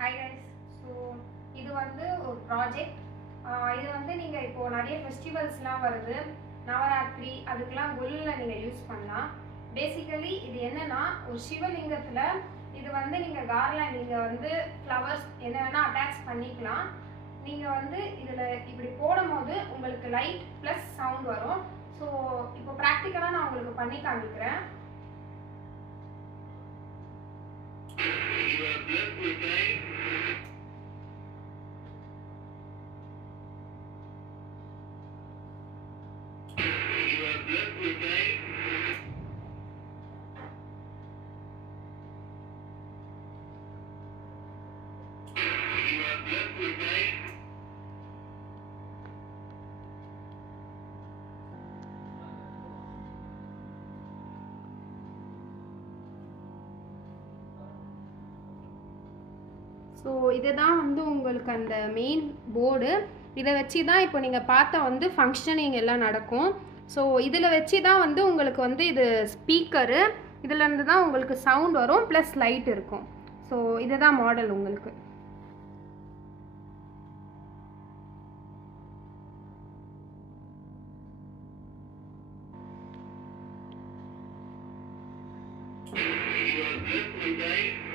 Hi guys. So இது வந்து ஒரு ப்ராஜெக்ட். இது வந்து நீங்கள் இப்போது நிறைய ஃபெஸ்டிவல்ஸ்லாம் வருது, நவராத்திரி, அதுக்கெலாம் குல்ல நீங்கள் யூஸ் பண்ணலாம். பேசிக்கலி இது என்னென்னா ஒரு சிவலிங்கத்தில் இது வந்து நீங்கள் கார்லாண்ட், நீங்கள் வந்து ஃப்ளவர்ஸ் என்ன வேணால் அட்டாச் பண்ணிக்கலாம். நீங்கள் வந்து இதில் இப்படி போடும் போது உங்களுக்கு லைட் ப்ளஸ் சவுண்ட் வரும். ஸோ இப்போ ப்ராக்டிக்கலாக நான் உங்களுக்கு பண்ணி காமிக்கிறேன். ஸோ இதுதான் வந்து உங்களுக்கு அந்த மெயின் போர்டு. இதை வச்சு தான் இப்போ நீங்கள் பார்த்த வந்து ஃபங்க்ஷனிங் எல்லாம் நடக்கும். ஸோ இதில் வச்சு தான் வந்து உங்களுக்கு வந்து இது ஸ்பீக்கரு, இதுலேருந்து தான் உங்களுக்கு சவுண்ட் வரும், ப்ளஸ் லைட் இருக்கும். ஸோ இதுதான் மாடல் உங்களுக்கு. You are